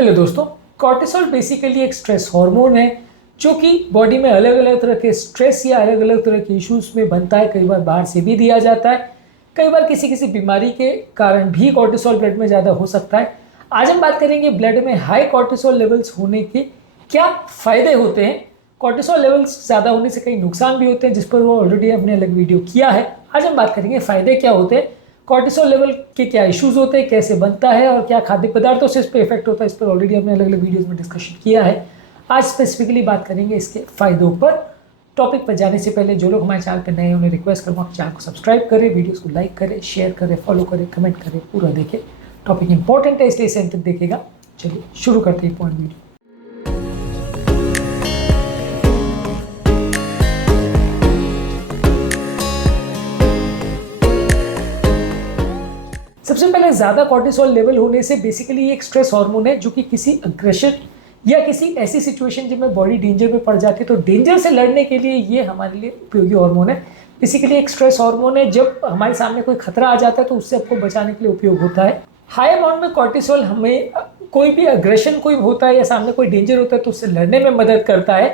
Hello दोस्तों, cortisol basically एक stress hormone है जो कि बॉडी में अलग अलग तरह के स्ट्रेस या अलग अलग तरह के इश्यूज में बनता है। कई बार बाहर से भी दिया जाता है, कई बार किसी किसी बीमारी के कारण भी कॉर्टिसोल ब्लड में ज़्यादा हो सकता है। आज हम बात करेंगे ब्लड में हाई कॉर्टिसोल लेवल्स होने के क्या फ़ायदे होते हैं। कॉर्टिसोल लेवल्स ज़्यादा होने से कई नुकसान भी होते हैं, जिस पर वो ऑलरेडी हमने अलग वीडियो किया है। आज हम बात करेंगे फ़ायदे क्या होते हैं, कॉर्टिसोल लेवल के क्या इश्यूज होते हैं, कैसे बनता है और क्या खाद्य पदार्थों से इस पर इफेक्ट होता है। इस पर ऑलरेडी हमने अलग अलग वीडियोस में डिस्कशन किया है। आज स्पेसिफिकली बात करेंगे इसके फायदों पर। टॉपिक पर जाने से पहले जो लोग हमारे चैनल पर नए हैं उन्हें रिक्वेस्ट करूँगा कि चैनल को सब्सक्राइब करें, वीडियोस को लाइक करें, शेयर करें, फॉलो करें, कमेंट करें, पूरा देखें। टॉपिक इंपॉर्टेंट है इसलिए इसे अंत तक देखेगा। चलिए शुरू करते हैं पॉइंट वीडियो। सबसे पहले ज़्यादा कॉर्टिसोल लेवल होने से बेसिकली एक स्ट्रेस हार्मोन है जो कि किसी अग्रेशन या किसी ऐसी सिचुएशन जिसमें बॉडी डेंजर में पड़ जाती है, तो डेंजर से लड़ने के लिए ये हमारे लिए उपयोगी हार्मोन है। बेसिकली एक स्ट्रेस हार्मोन है, जब हमारे सामने कोई खतरा आ जाता है तो उससे आपको बचाने के लिए उपयोग होता है। हाई अमाउंट में कॉर्टिसोल हमें कोई भी अग्रेशन कोई होता है या सामने कोई डेंजर होता है तो उससे लड़ने में मदद करता है।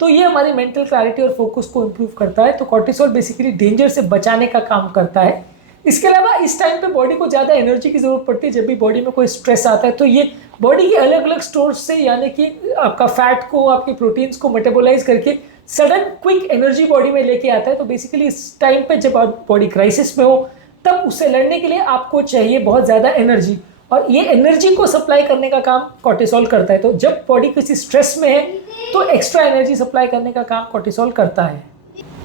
तो ये हमारी मेंटल क्लैरिटी और फोकस को इम्प्रूव करता है। तो कॉर्टिसोल बेसिकली डेंजर से बचाने का काम करता है। इसके अलावा इस टाइम पे बॉडी को ज़्यादा एनर्जी की ज़रूरत पड़ती है। जब भी बॉडी में कोई स्ट्रेस आता है तो ये बॉडी के अलग अलग स्टोर्स से, यानी कि आपका फैट को, आपके प्रोटीन्स को मेटाबोलाइज करके सडन क्विक एनर्जी बॉडी में लेके आता है। तो बेसिकली इस टाइम पे जब आप बॉडी क्राइसिस में हो तब उससे लड़ने के लिए आपको चाहिए बहुत ज़्यादा एनर्जी, और ये एनर्जी को सप्लाई करने का काम कॉर्टिसोल करता है। तो जब बॉडी किसी स्ट्रेस में है तो एक्स्ट्रा एनर्जी सप्लाई करने का काम कॉर्टिसोल करता है।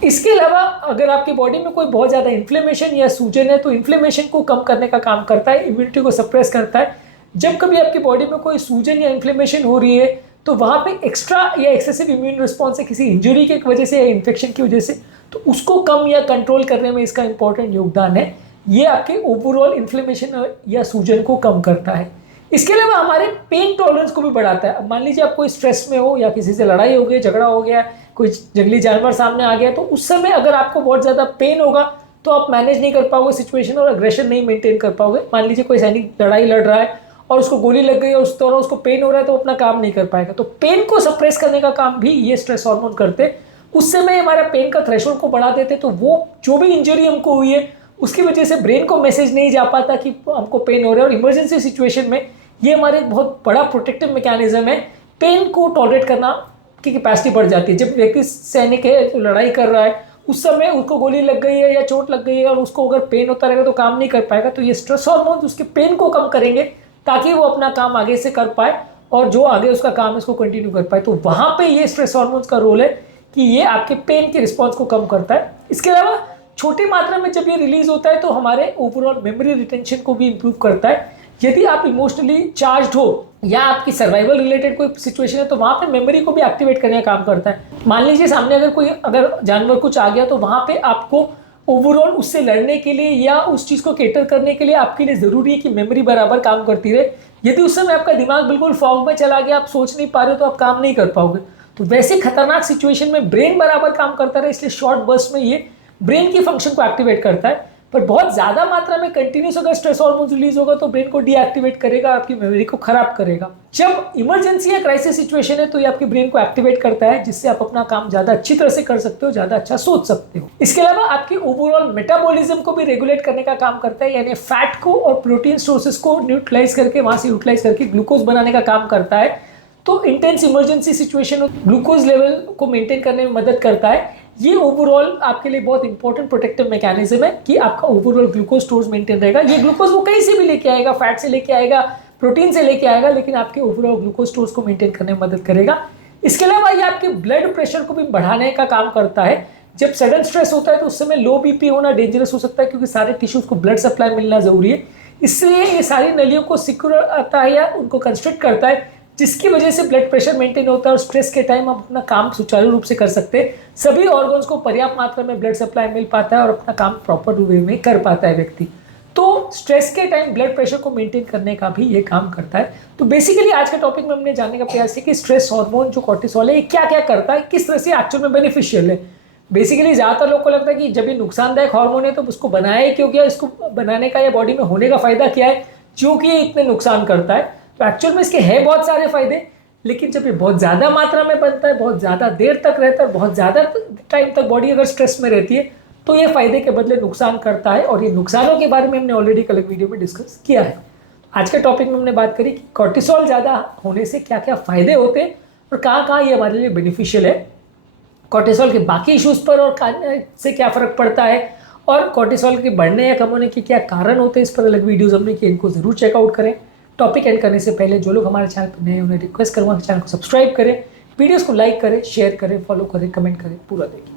इसके अलावा अगर आपकी बॉडी में कोई बहुत ज़्यादा इन्फ्लेमेशन या सूजन है तो इन्फ्लेमेशन को कम करने का काम करता है, इम्यूनिटी को सप्रेस करता है। जब कभी आपकी बॉडी में कोई सूजन या इन्फ्लेमेशन हो रही है तो वहाँ पे एक्स्ट्रा या एक्सेसिव इम्यून रिस्पॉन्स है किसी इंजरी की वजह से या इन्फेक्शन की वजह से, तो उसको कम या कंट्रोल करने में इसका इंपॉर्टेंट योगदान है। ये आपके ओवरऑल इन्फ्लेमेशन या सूजन को कम करता है। इसके अलावा हमारे पेन टॉलरेंस को भी बढ़ाता है। अब मान लीजिए आप कोई स्ट्रेस में हो या किसी से लड़ाई हो गई, झगड़ा हो गया, कोई जंगली जानवर सामने आ गया, तो उस समय अगर आपको बहुत ज़्यादा पेन होगा तो आप मैनेज नहीं कर पाओगे सिचुएशन और अग्रेशन नहीं मेंटेन कर पाओगे। मान लीजिए कोई सैनिक लड़ाई लड़ रहा है और उसको गोली लग गई और उस दौरान उसको पेन हो रहा है तो अपना काम नहीं कर पाएगा। तो पेन को सप्रेस करने का काम भी ये स्ट्रेस हार्मोन करते। उस समय हमारा पेन का थ्रेशोल्ड को बढ़ा देते, तो वो जो भी इंजरी हमको हुई है उसकी वजह से ब्रेन को मैसेज नहीं जा पाता कि हमको पेन हो रहा है। और इमरजेंसी सिचुएशन में ये हमारे एक बहुत बड़ा प्रोटेक्टिव मैकेनिज्म है। पेन को टॉलरेट करना की कैपेसिटी बढ़ जाती है। जब व्यक्ति सैनिक है तो लड़ाई कर रहा है, उस समय उसको गोली लग गई है या चोट लग गई है और उसको अगर पेन होता रहेगा तो काम नहीं कर पाएगा। तो ये स्ट्रेस हार्मोन उसके पेन को कम करेंगे ताकि वो अपना काम आगे से कर पाए और जो आगे उसका काम है उसको कंटिन्यू कर पाए। तो वहाँ पे ये स्ट्रेस हार्मोन्स का रोल है कि ये आपके पेन के रिस्पॉन्स को कम करता है। इसके अलावा छोटी मात्रा में जब ये रिलीज होता है तो हमारे ओवरऑल मेमोरी रिटेंशन को भी इम्प्रूव करता है। यदि आप इमोशनली चार्ज्ड हो या आपकी सर्वाइवल रिलेटेड कोई सिचुएशन है तो वहाँ पे मेमोरी को भी एक्टिवेट करने का काम करता है। मान लीजिए सामने अगर जानवर कुछ आ गया तो वहाँ पे आपको ओवरऑल उससे लड़ने के लिए या उस चीज़ को केटर करने के लिए आपके लिए ज़रूरी है कि मेमोरी बराबर काम करती रहे। यदि उस समय आपका दिमाग बिल्कुल फॉग में चला गया, आप सोच नहीं पा रहे हो, तो आप काम नहीं कर पाओगे। तो वैसे खतरनाक सिचुएशन में ब्रेन बराबर काम करता रहे, इसलिए शॉर्ट बर्स्ट में ये ब्रेन की फंक्शन को एक्टिवेट करता है। पर बहुत ज़्यादा मात्रा में कंटिन्यूस अगर स्ट्रेस हार्मोन रिलीज होगा तो ब्रेन को डीएक्टिवेट करेगा, आपकी मेमोरी को खराब करेगा। जब इमरजेंसी या क्राइसिस सिचुएशन है तो ये आपके ब्रेन को एक्टिवेट करता है, जिससे आप अपना काम ज़्यादा अच्छी तरह से कर सकते हो, ज़्यादा अच्छा सोच सकते हो। इसके अलावा आपकी ओवरऑल मेटाबॉलिज्म को भी रेगुलेट करने का काम करता है, यानी फैट को और प्रोटीन सोर्सेज को न्यूट्रलाइज करके वहाँ से यूटिलाइज करके ग्लूकोज बनाने का काम करता है। तो इंटेंस इमरजेंसी सिचुएशन में ग्लूकोज लेवल को मेंटेन करने में मदद करता है। ये ओवरऑल आपके लिए बहुत इंपॉर्टेंट प्रोटेक्टिव मैकेनिज्म है कि आपका ओवरऑल ग्लूकोज स्टोर्स मेंटेन रहेगा। ये ग्लूकोज वो कहीं से भी लेके आएगा, फैट से लेके आएगा, प्रोटीन से लेके आएगा, लेकिन आपके ओवरऑल ग्लूकोज स्टोर्स को मेंटेन करने में मदद करेगा। इसके अलावा ये आपके ब्लड प्रेशर को भी बढ़ाने का काम करता है। जब सडन स्ट्रेस होता है तो उस समय लो बीपी होना डेंजरस हो सकता है, क्योंकि सारे टिश्यूज को ब्लड सप्लाई मिलना जरूरी है। इसलिए ये सारी नलियों को सिक्योर आता है या उनको कंस्ट्रिक्ट करता है, जिसकी वजह से ब्लड प्रेशर मेंटेन होता है और स्ट्रेस के टाइम आप अपना काम सुचारू रूप से कर सकते हैं। सभी ऑर्गन्स को पर्याप्त मात्रा में ब्लड सप्लाई मिल पाता है और अपना काम प्रॉपर वे में कर पाता है व्यक्ति। तो स्ट्रेस के टाइम ब्लड प्रेशर को मेंटेन करने का भी ये काम करता है। तो बेसिकली आज के टॉपिक में हमने जानने का प्रयास किया कि स्ट्रेस हार्मोन जो कॉर्टिसोल है ये क्या क्या करता है, किस तरह से एक्चुअल में बेनिफिशियल है। बेसिकली ज़्यादातर लोग को लगता है कि जब ये नुकसानदायक हार्मोन है तो उसको बनाया ही क्यों गया, इसको बनाने का या बॉडी में होने का फायदा क्या है जो कि ये इतने नुकसान करता है। तो एक्चुअल में इसके है बहुत सारे फायदे, लेकिन जब ये बहुत ज़्यादा मात्रा में बनता है, बहुत ज़्यादा देर तक रहता है, बहुत ज़्यादा टाइम तक बॉडी अगर स्ट्रेस में रहती है, तो ये फायदे के बदले नुकसान करता है। और ये नुकसानों के बारे में हमने ऑलरेडी कल एक वीडियो में डिस्कस किया है। आज के टॉपिक में हमने बात करी कि कॉर्टिसोल ज़्यादा होने से क्या क्या फ़ायदे होते हैं और कहाँ कहाँ ये हमारे लिए बेनिफिशियल है, कॉर्टिसोल के बाकी इश्यूज़ पर और से क्या फ़र्क पड़ता है, और कॉर्टिसोल के बढ़ने या कम होने के क्या कारण होते हैं, इस पर अलग वीडियोज़ हमने किए, इनको ज़रूर चेकआउट करें। टॉपिक एंड करने से पहले जो लोग हमारे चैनल पर नए हैं उन्हें रिक्वेस्ट करूँगा कि चैनल को सब्सक्राइब करें, वीडियोज़ को लाइक करें, शेयर करें, फॉलो करें, कमेंट करें, पूरा देखें।